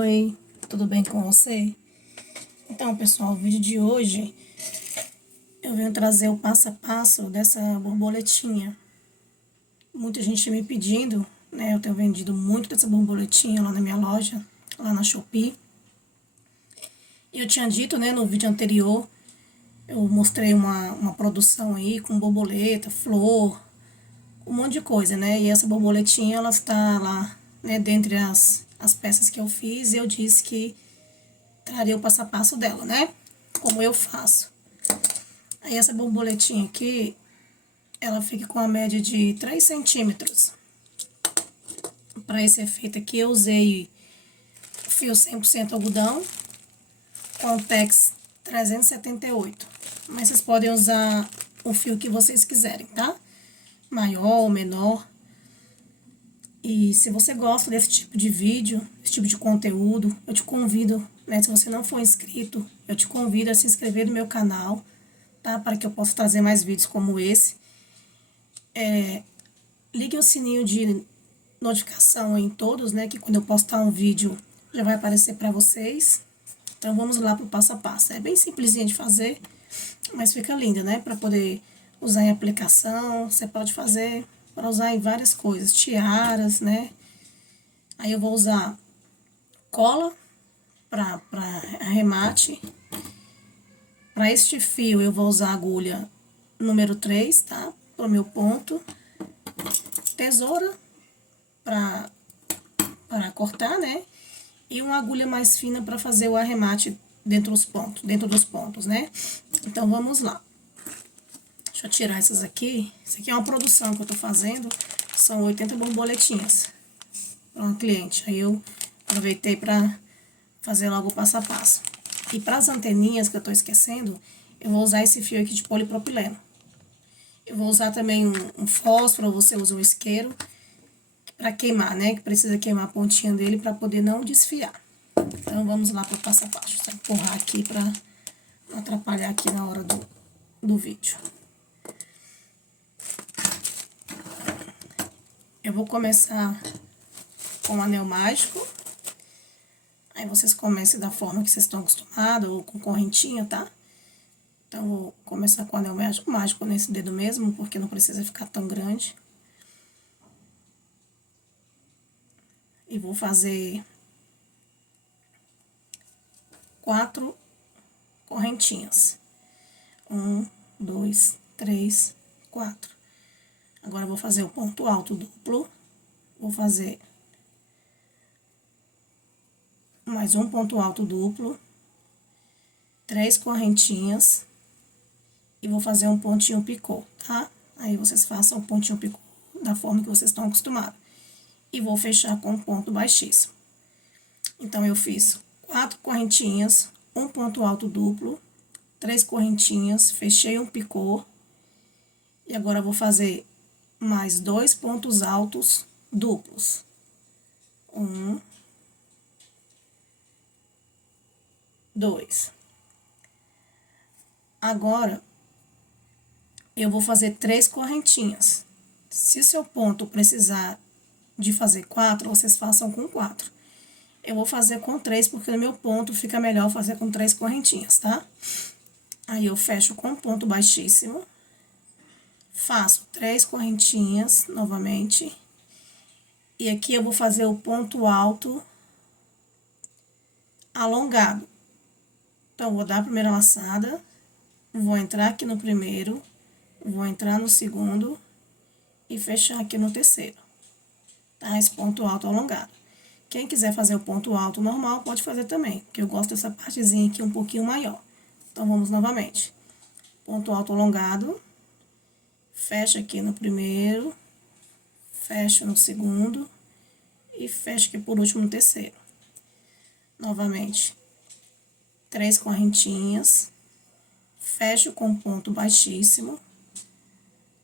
Oi, tudo bem com você? Então, pessoal, o vídeo de hoje eu venho trazer o passo a passo dessa borboletinha. Muita gente me pedindo, né? Eu tenho vendido muito dessa borboletinha lá na minha loja, lá na Shopee. E eu tinha dito, né, no vídeo anterior, eu mostrei uma produção aí com borboleta, flor, um monte de coisa, né? E essa borboletinha, ela está lá, né, dentre as peças que eu fiz, e eu disse que traria o passo a passo dela, né? Como eu faço. Aí essa borboletinha aqui, ela fica com a média de 3 centímetros. Para esse efeito aqui, eu usei fio 100% algodão com Tex 378. Mas vocês podem usar o fio que vocês quiserem, tá? Maior ou menor. E se você gosta desse tipo de vídeo, esse tipo de conteúdo, eu te convido, né? Se você não for inscrito, eu te convido a se inscrever no meu canal, tá? Para que eu possa trazer mais vídeos como esse. Ligue o sininho de notificação em todos, né? Que quando eu postar um vídeo já vai aparecer para vocês. Então vamos lá pro passo a passo. É bem simplesinho de fazer, mas fica lindo, né? Para poder usar em aplicação, você pode fazer para usar em várias coisas, tiaras, né? Aí eu vou usar cola para arremate. Para este fio eu vou usar a agulha número 3, tá? Pro meu ponto. Tesoura para cortar, né? E uma agulha mais fina para fazer o arremate dentro dos pontos, né? Então vamos lá. Deixa eu tirar essas aqui. Isso aqui é uma produção que eu tô fazendo. São 80 borboletinhas para uma cliente. Aí eu aproveitei para fazer logo o passo a passo. E para as anteninhas que eu tô esquecendo, eu vou usar esse fio aqui de polipropileno. Eu vou usar também um fósforo, ou você usa um isqueiro, para queimar, né? Que precisa queimar a pontinha dele para poder não desfiar. Então, vamos lá para o passo a passo. Vou empurrar aqui para não atrapalhar aqui na hora do vídeo. Eu vou começar com o anel mágico. Aí, vocês comecem da forma que vocês estão acostumados, ou com correntinha, tá? Então, vou começar com o anel mágico nesse dedo mesmo, porque não precisa ficar tão grande. E vou fazer 4 correntinhas. 1, 2, 3, 4. Agora, eu vou fazer o ponto alto duplo. Vou fazer mais um ponto alto duplo. 3 correntinhas. E vou fazer um pontinho picô, tá? Aí, vocês façam o pontinho picô da forma que vocês estão acostumados. E vou fechar com um ponto baixíssimo. Então, eu fiz 4 correntinhas, um ponto alto duplo, 3 correntinhas, fechei um picô. E agora, vou fazer mais 2 pontos altos duplos. 1, 2. Agora, eu vou fazer 3 correntinhas. Se o seu ponto precisar de fazer 4, vocês façam com 4. Eu vou fazer com 3, porque no meu ponto fica melhor fazer com 3 correntinhas, tá? Aí, eu fecho com um ponto baixíssimo. Faço 3 correntinhas novamente. E aqui eu vou fazer o ponto alto alongado. Então, vou dar a primeira laçada, vou entrar aqui no primeiro, vou entrar no segundo e fechar aqui no terceiro, tá? Esse ponto alto alongado. Quem quiser fazer o ponto alto normal, pode fazer também, porque eu gosto dessa partezinha aqui um pouquinho maior. Então, vamos novamente. Ponto alto alongado, fecha aqui no primeiro, fecho no segundo e fecho aqui por último no terceiro. Novamente, 3 correntinhas, fecho com ponto baixíssimo,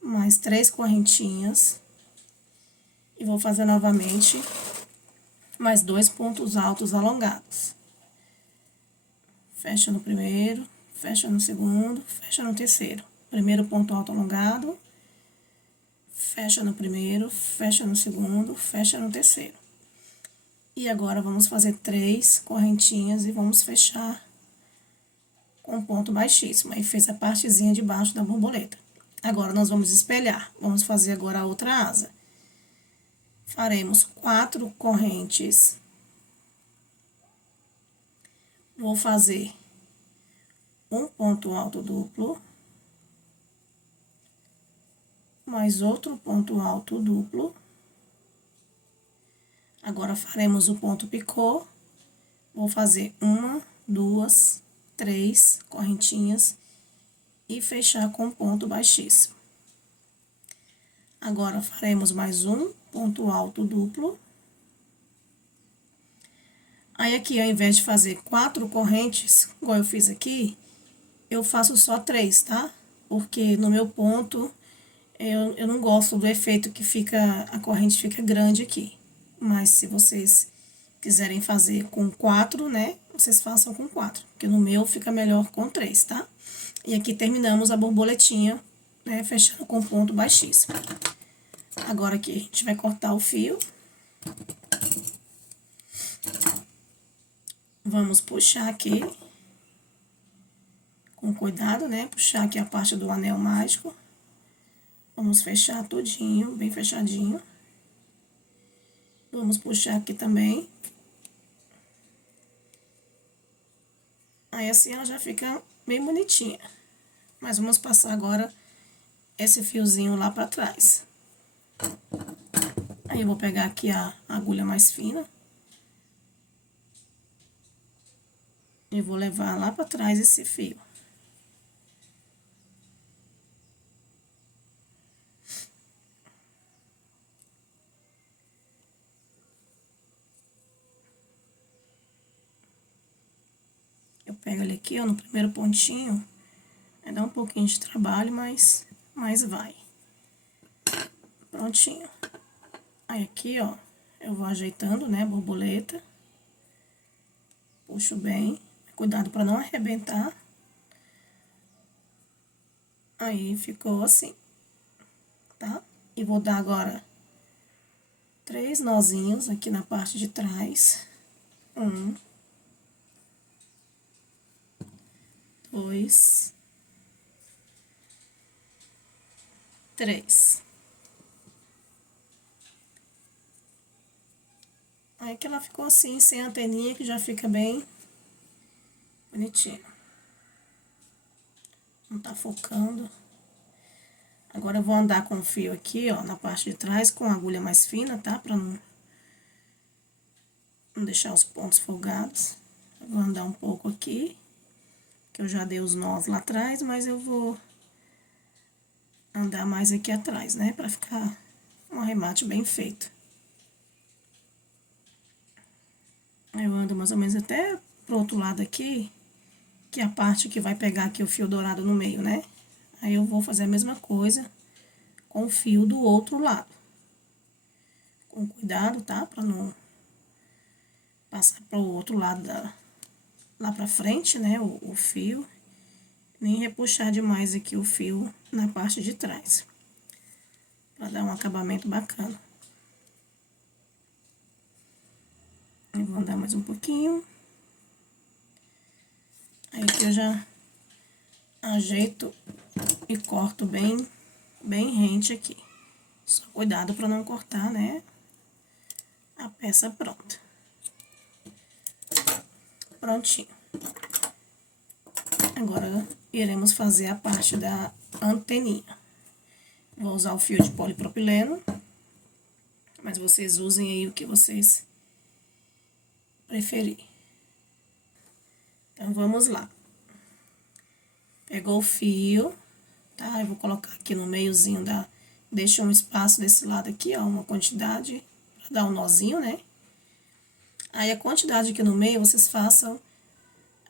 mais 3 correntinhas, e vou fazer novamente mais 2 pontos altos alongados. Fecha no primeiro, fecha no segundo, fecha no terceiro. Primeiro ponto alto alongado, fecha no primeiro, fecha no segundo, fecha no terceiro. E agora, vamos fazer 3 correntinhas e vamos fechar com ponto baixíssimo. Aí, fez a partezinha de baixo da borboleta. Agora, nós vamos espelhar. Vamos fazer agora a outra asa. Faremos 4 correntes. Vou fazer um ponto alto duplo. Mais outro ponto alto duplo. Agora, faremos o ponto picô. Vou fazer 1, 2, 3 correntinhas e fechar com ponto baixíssimo. Agora, faremos mais um ponto alto duplo. Aí, aqui, ao invés de fazer 4 correntes, igual eu fiz aqui, eu faço só 3, tá? Porque no meu ponto, eu não gosto do efeito que fica, a corrente fica grande aqui. Mas se vocês quiserem fazer com 4, né, vocês façam com 4, porque no meu fica melhor com 3, tá? E aqui terminamos a borboletinha, né, fechando com ponto baixíssimo. Agora aqui a gente vai cortar o fio. Vamos puxar aqui, com cuidado, né, puxar aqui a parte do anel mágico. Vamos fechar tudinho, bem fechadinho. Vamos puxar aqui também. Aí, assim, ela já fica bem bonitinha. Mas vamos passar agora esse fiozinho lá pra trás. Aí, eu vou pegar aqui a agulha mais fina. E vou levar lá pra trás esse fio. Eu pego ele aqui, ó, no primeiro pontinho. Vai dar um pouquinho de trabalho, mas vai. Prontinho. Aí, aqui, ó, eu vou ajeitando, né, a borboleta. Puxo bem. Cuidado pra não arrebentar. Aí, ficou assim, tá? E vou dar agora 3 nozinhos aqui na parte de trás. 1, 2, 3. Aí que ela ficou assim, sem anteninha, que já fica bem bonitinho. Não tá focando. Agora, eu vou andar com o fio aqui, ó, na parte de trás, com a agulha mais fina, tá? Pra não deixar os pontos folgados. Eu vou andar um pouco aqui, que eu já dei os nós lá atrás, mas eu vou andar mais aqui atrás, né? Pra ficar um arremate bem feito. Eu ando mais ou menos até pro outro lado aqui, que é a parte que vai pegar aqui o fio dourado no meio, né? Aí, eu vou fazer a mesma coisa com o fio do outro lado. Com cuidado, tá? Pra não passar pro outro lado lá pra frente, né? O fio. Nem repuxar demais aqui o fio na parte de trás. Pra dar um acabamento bacana. Eu vou andar mais um pouquinho. Aí, aqui eu já ajeito e corto bem rente aqui. Só cuidado pra não cortar, né, a peça pronta. Prontinho. Agora, iremos fazer a parte da anteninha. Vou usar o fio de polipropileno, mas vocês usem aí o que vocês preferirem. Então, vamos lá. Pegou o fio, tá? Eu vou colocar aqui no meiozinho Deixa um espaço desse lado aqui, ó, uma quantidade, pra dar um nozinho, né? Aí, a quantidade aqui no meio, vocês façam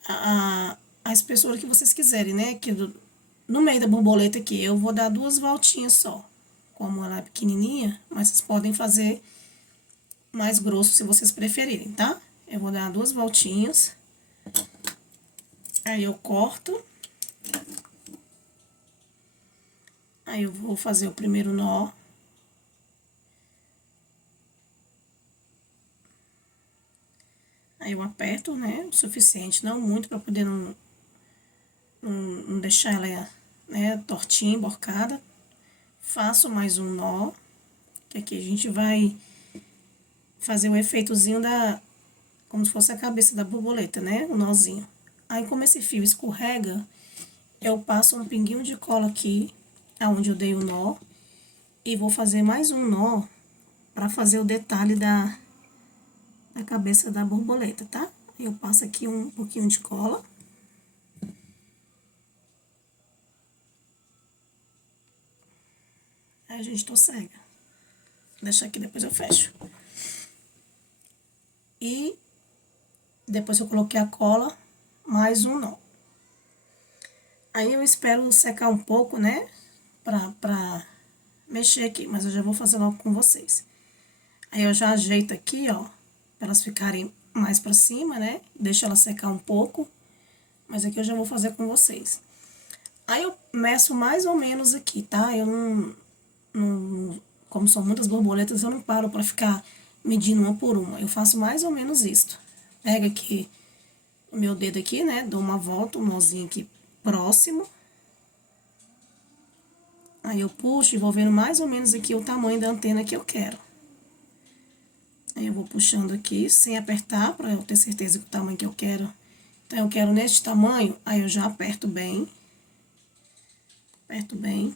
a espessura que vocês quiserem, né? Aqui no meio da borboleta aqui, eu vou dar 2 voltinhas só. Como ela é pequenininha, mas vocês podem fazer mais grosso se vocês preferirem, tá? Eu vou dar 2 voltinhas. Aí, eu corto. Aí, eu vou fazer o primeiro nó. Aí eu aperto, né, o suficiente, não muito para poder não deixar ela, né, tortinha, emborcada. Faço mais um nó, que aqui a gente vai fazer o efeitozinho como se fosse a cabeça da borboleta, né, o nozinho. Aí como esse fio escorrega, eu passo um pinguinho de cola aqui, aonde eu dei o nó, e vou fazer mais um nó para fazer o detalhe da cabeça da borboleta, tá? Eu passo aqui um pouquinho de cola. Aí, gente, tô cega. Deixa aqui, depois eu fecho. E depois eu coloquei a cola, mais um nó. Aí eu espero secar um pouco, né? Pra mexer aqui, mas eu já vou fazer logo com vocês. Aí eu já ajeito aqui, ó, pra elas ficarem mais pra cima, né? Deixa ela secar um pouco, mas aqui eu já vou fazer com vocês. Aí eu meço mais ou menos aqui, tá? Eu como são muitas borboletas, eu não paro pra ficar medindo uma por uma. Eu faço mais ou menos isso. Pego aqui o meu dedo aqui, né? Dou uma volta, um nozinho aqui próximo. Aí eu puxo e vou vendo mais ou menos aqui o tamanho da antena que eu quero. Aí eu vou puxando aqui, sem apertar, pra eu ter certeza que o tamanho que eu quero. Então, eu quero neste tamanho, aí eu já aperto bem. Aperto bem.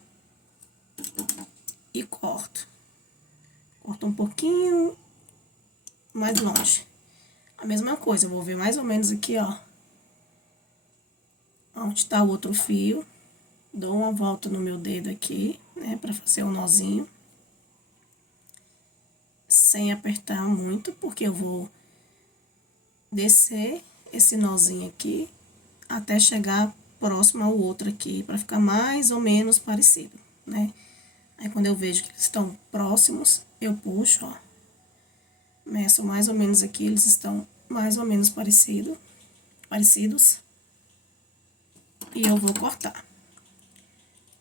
E corto. Corto um pouquinho mais longe. A mesma coisa, eu vou ver mais ou menos aqui, ó. Onde tá o outro fio. Dou uma volta no meu dedo aqui, né, pra fazer um nozinho. Sem apertar muito, porque eu vou descer esse nozinho aqui até chegar próximo ao outro aqui, pra ficar mais ou menos parecido, né? Aí, quando eu vejo que eles estão próximos, eu puxo, ó. Meço mais ou menos aqui, eles estão mais ou menos parecidos. E eu vou cortar.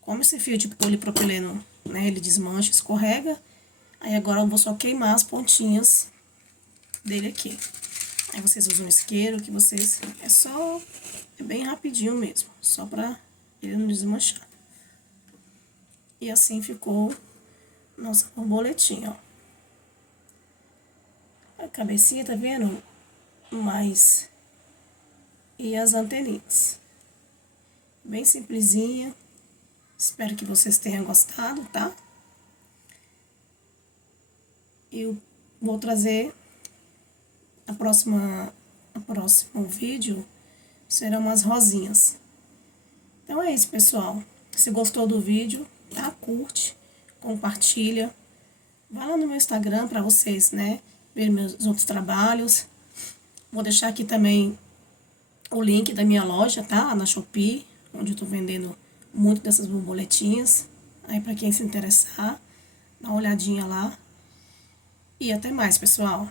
Como esse fio de polipropileno, né, ele desmancha, escorrega, aí agora eu vou só queimar as pontinhas dele aqui. Aí vocês usam um isqueiro, que vocês... É bem rapidinho mesmo, só pra ele não desmanchar. E assim ficou nossa borboletinha, ó. A cabecinha, tá vendo? Mas... E as anteninhas. Bem simplesinha. Espero que vocês tenham gostado, tá? E eu vou trazer o próximo vídeo, serão umas rosinhas. Então é isso, pessoal. Se gostou do vídeo, tá? Curte, compartilha. Vai lá no meu Instagram pra vocês, né, ver meus outros trabalhos. Vou deixar aqui também o link da minha loja, tá? Na Shopee, onde eu tô vendendo muito dessas borboletinhas. Aí, pra quem se interessar, dá uma olhadinha lá. E até mais, pessoal.